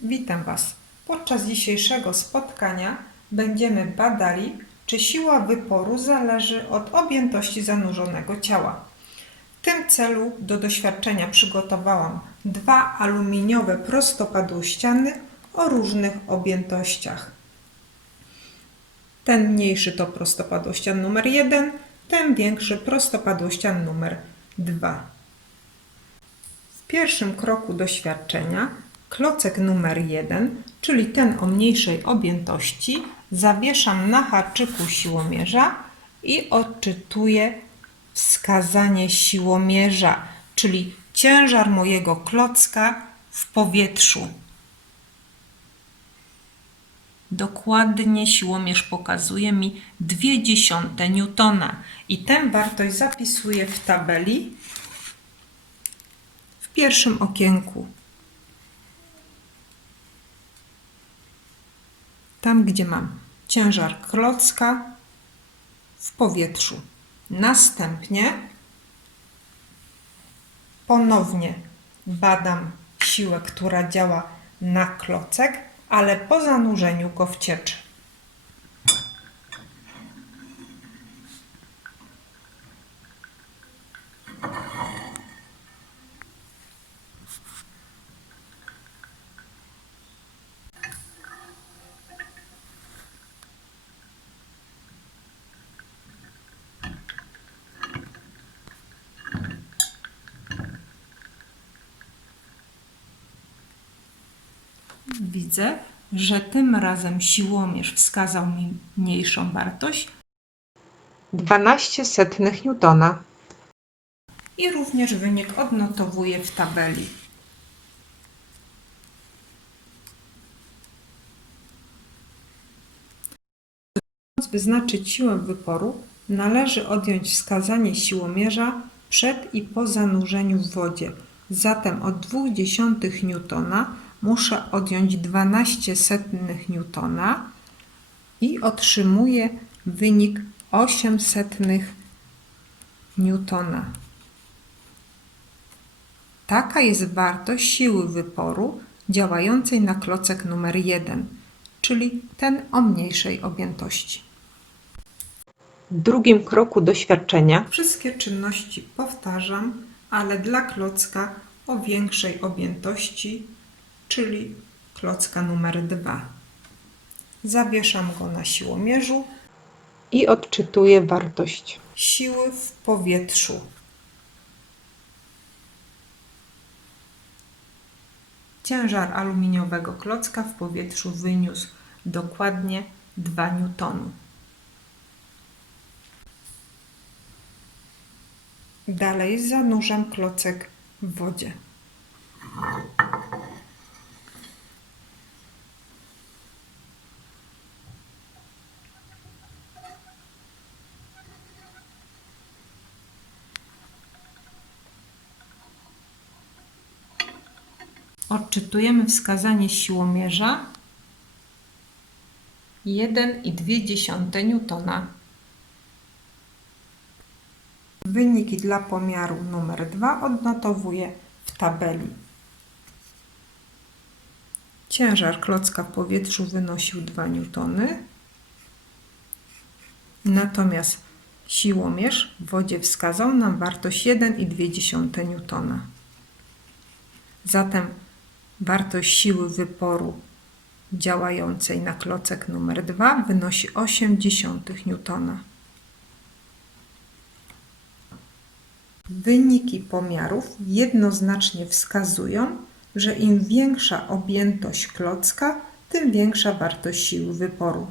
Witam Was. Podczas dzisiejszego spotkania będziemy badali, czy siła wyporu zależy od objętości zanurzonego ciała. W tym celu do doświadczenia przygotowałam dwa aluminiowe prostopadłościany o różnych objętościach. Ten mniejszy to prostopadłościan numer 1, ten większy prostopadłościan numer 2. W pierwszym kroku doświadczenia klocek numer 1, czyli ten o mniejszej objętości, zawieszam na haczyku siłomierza i odczytuję wskazanie siłomierza, czyli ciężar mojego klocka w powietrzu. Dokładnie siłomierz pokazuje mi 0,2 newtona i tę wartość zapisuję w tabeli w pierwszym okienku. Tam, gdzie mam ciężar klocka w powietrzu. Następnie ponownie badam siłę, która działa na klocek, ale po zanurzeniu go w cieczy. Widzę, że tym razem siłomierz wskazał mi mniejszą wartość 12 setnych newtona. i również wynik odnotowuję w tabeli. Chcąc wyznaczyć siłę wyporu, należy odjąć wskazanie siłomierza przed i po zanurzeniu w wodzie. Zatem od 0,2 newtona muszę odjąć 12 setnych newtona i otrzymuję wynik 8 setnych newtona. Taka jest wartość siły wyporu działającej na klocek numer 1, czyli ten o mniejszej objętości. W drugim kroku doświadczenia Wszystkie czynności powtarzam, ale dla klocka o większej objętości, czyli klocka numer 2. Zawieszam go na siłomierzu. i odczytuję wartość. Siły w powietrzu. Ciężar aluminiowego klocka w powietrzu wyniósł dokładnie 2 newtony. Dalej zanurzam klocek w wodzie. Odczytujemy wskazanie siłomierza 1,2 newtona. Wyniki dla pomiaru numer 2 odnotowuję w tabeli. Ciężar klocka w powietrzu wynosił 2 newtony. Natomiast siłomierz w wodzie wskazał nam wartość 1,2 newtona. Zatem wartość siły wyporu działającej na klocek numer 2 wynosi 0,8 newtona. Wyniki pomiarów jednoznacznie wskazują, że im większa objętość klocka, tym większa wartość siły wyporu.